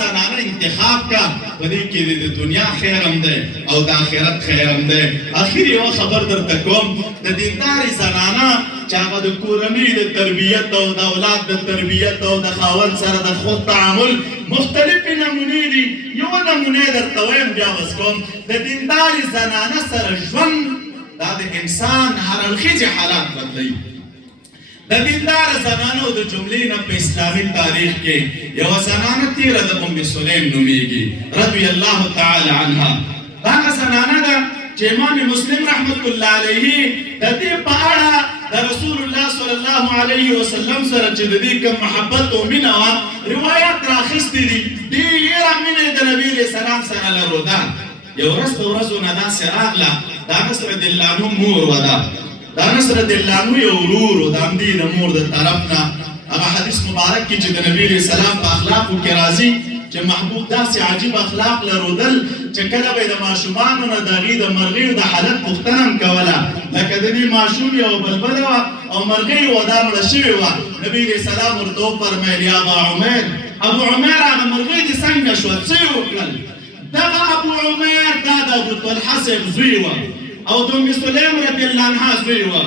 زنانه انتخاب کا پدې کې د دنیا خیر هم دی او د آخرت خیر هم دی. اخر یو خبر درته کوم، د دیندارې زنانه چې هغه د کورنۍ د تربیت او د اولاد د تربیت او د خاوند سره د خود تعامل مختلفې نمونې دي. یو نمونې درته وایم بیا بس کوم، د دیندارې زنانه سره ژوند دا د انسان هر اړخیزې حالات بدلوي. د دیندار زنانو د جملې نه په اسلامي تاریخ کې یوه زنانه تیره د ام سلیم نومیږي رضی الله تعالی عنها. دغه زنانه ده چې امام مسلم رحمت الله علیه د دې په اړه د رسول الله صلی الله علیه وسلم سره چې د دې کوم محبت او مینه وه روایات راخیستې دي. ډېره مینه د نبي علیه السلام سره لرله. یو ورځ د ورځو نه داسې راغله، د انس رضی الله عنه مور وه ده. د انس رضی الله عنه یو ورور و د همدې د مور د طرف نه. هغه حدیث مبارک کې چې د نبي علیه السلام په اخلاقو کې راځي چې محبوب داسې عجیب اخلاق لرودل چې کله به د ماشومانو نه د هغې د مرغیو د حالت پوښتنه هم کوله، لکه د دې ماشوم یو بلبله وه او مرغۍ وه دا مړه شوې وه. نبي علیه السلام ورته وفرمیل یا ابا عمیر، ابو عمیر هغه مرغۍ دې څنګه شوه، څه یې وکړل؟ دغه ابو عمیر دا د ابو طلحه صاحب زوی وه او د ام سلیم رضی الله عنها زوی وه.